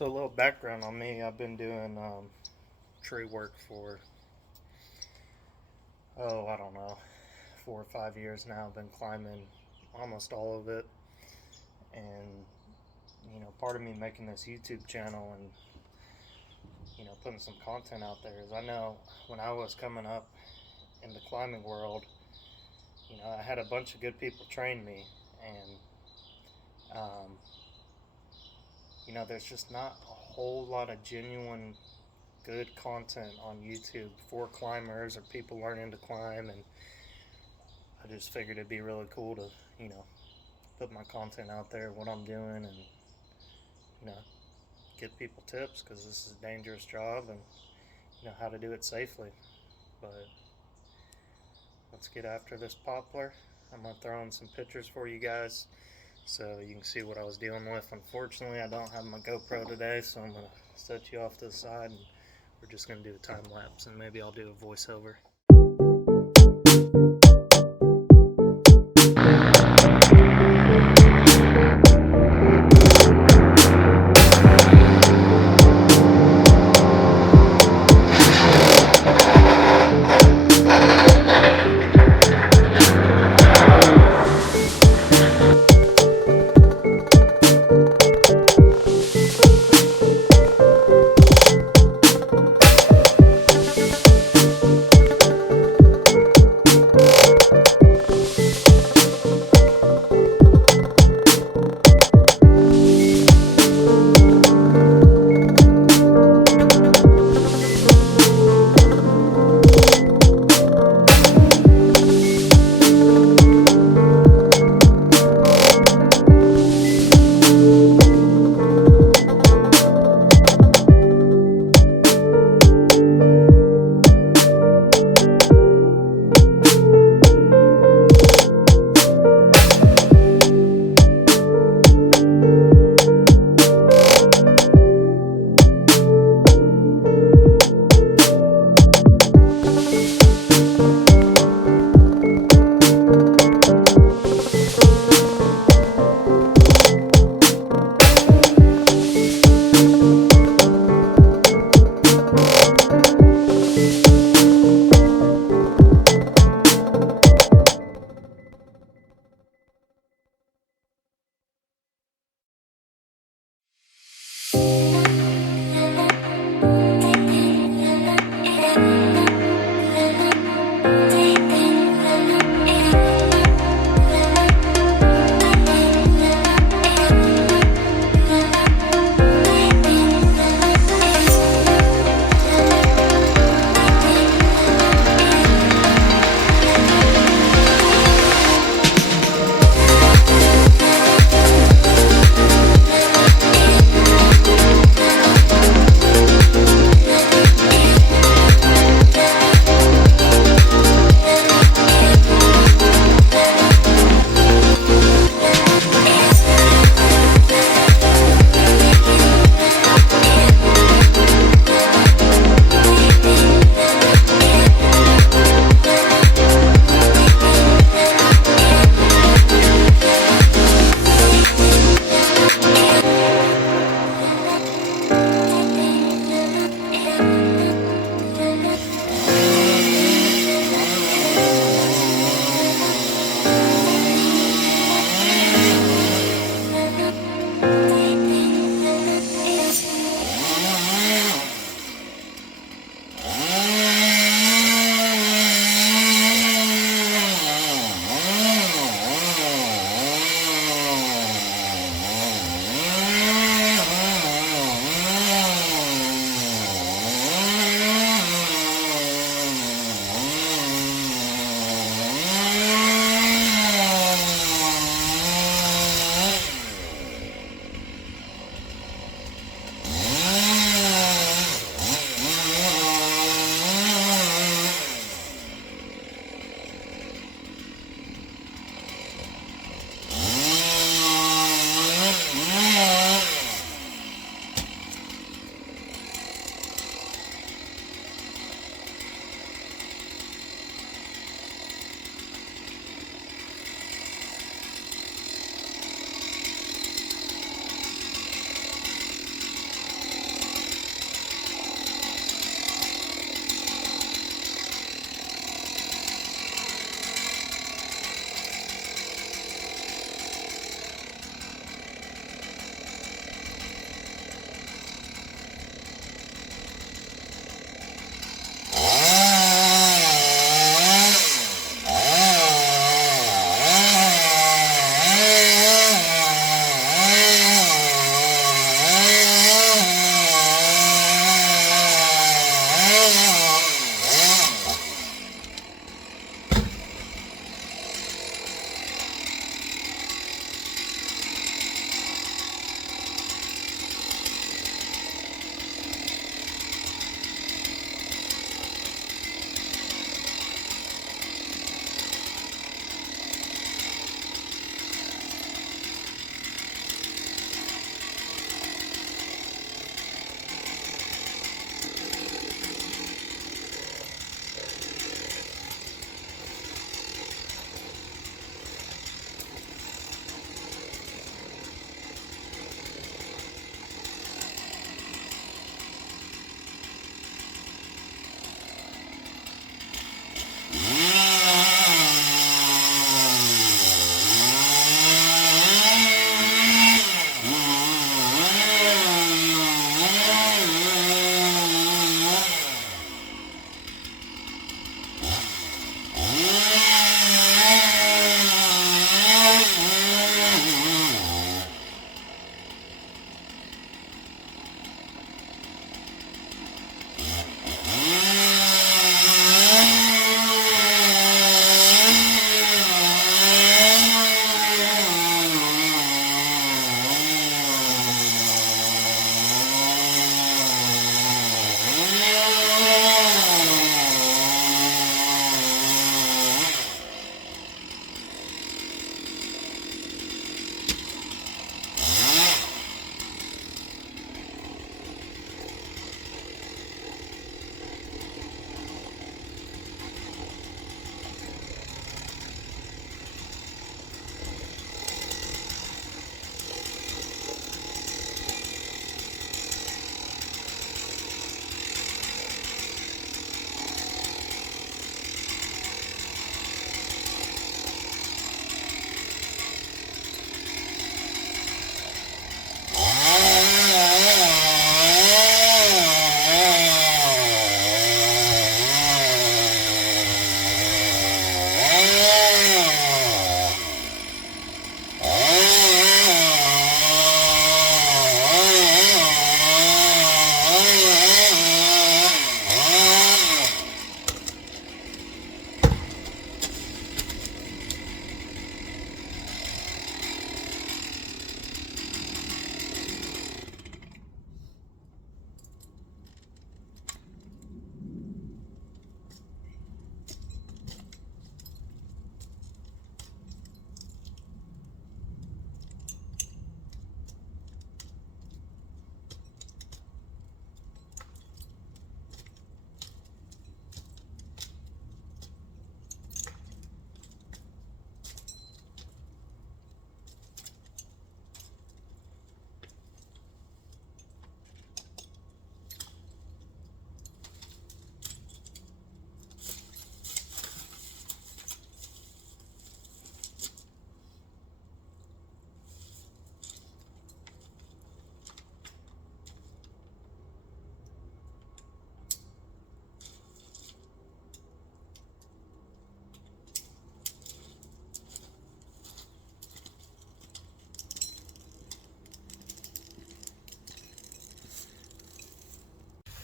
So a little background on me. I've been doing tree work for, I don't know, 4 or 5 years now. I've been climbing almost all of it. And, part of me making this YouTube channel and, putting some content out there is I know when I was coming up in the climbing world, I had a bunch of good people train me. And, there's just not a whole lot of genuine good content on YouTube for climbers or people learning to climb, and I just figured it'd be really cool to, put my content out there, what I'm doing, and, give people tips because this is a dangerous job and, how to do it safely. But let's get after this poplar. I'm going to throw in some pictures for you guys so you can see what I was dealing with. Unfortunately, I don't have my GoPro today, so I'm going to set you off to the side and we're just going to do a time lapse and maybe I'll do a voiceover.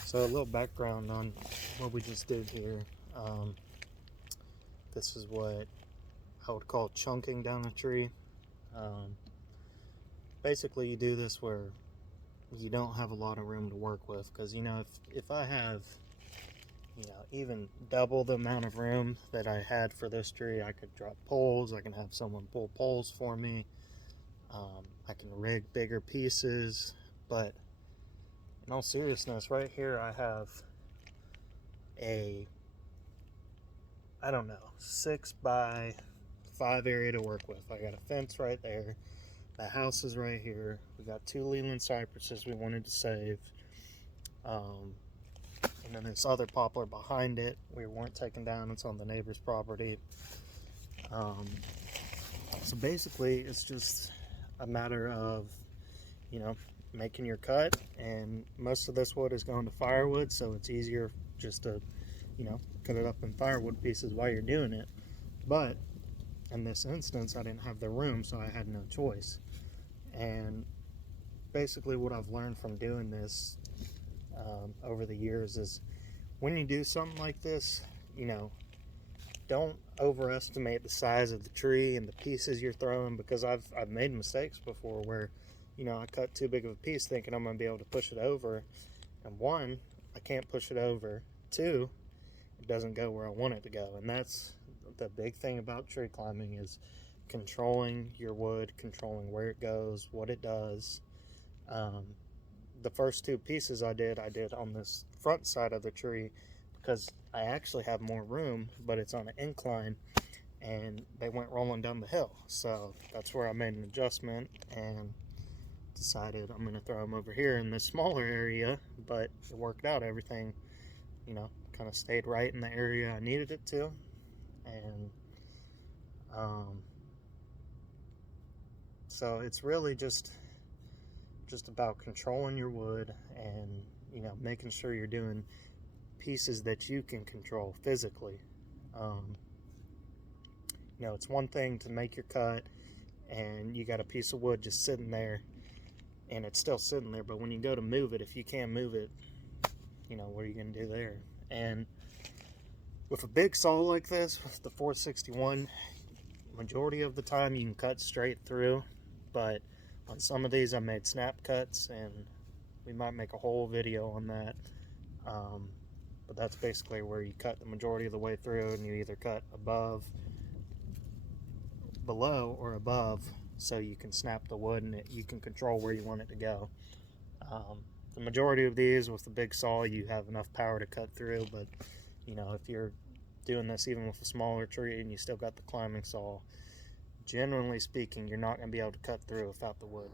So a little background on what we just did here. This is what I would call chunking down a tree. Basically you do this where you don't have a lot of room to work with, because if I have even double the amount of room that I had for this tree, I could drop poles, I can have someone pull poles for me, I can rig bigger pieces. But in all seriousness, right here I have a, I don't know, 6x5 area to work with. I got a fence right there. The house is right here. We got 2 Leland cypresses we wanted to save. And then this other poplar behind it, we weren't taking down. It's on the neighbor's property. So basically, it's just a matter of, making your cut. And most of this wood is going to firewood, so it's easier just to, cut it up in firewood pieces while you're doing it. But in this instance, I didn't have the room, so I had no choice. And basically what I've learned from doing this over the years is, when you do something like this, don't overestimate the size of the tree and the pieces you're throwing, because I've made mistakes before where, I cut too big of a piece thinking I'm going to be able to push it over, and 1, I can't push it over, 2, it doesn't go where I want it to go. And that's the big thing about tree climbing, is controlling your wood, controlling where it goes, what it does. The first 2 pieces I did on this front side of the tree, because I actually have more room, but it's on an incline, and they went rolling down the hill. So that's where I made an adjustment and decided I'm going to throw them over here in this smaller area. But it worked out. Everything, kind of stayed right in the area I needed it to. And so it's really just about controlling your wood, and making sure you're doing pieces that you can control physically. It's one thing to make your cut and you got a piece of wood just sitting there and it's still sitting there, but when you go to move it, if you can't move it, what are you going to do there? And with a big saw like this, with the 461, majority of the time you can cut straight through, but on some of these I made snap cuts, and we might make a whole video on that. But that's basically where you cut the majority of the way through, and you either cut below or above, so you can snap the wood and you can control where you want it to go. The majority of these, with the big saw, you have enough power to cut through, but if you're doing this even with a smaller tree and you still got the climbing saw, generally speaking, you're not going to be able to cut through without the wood.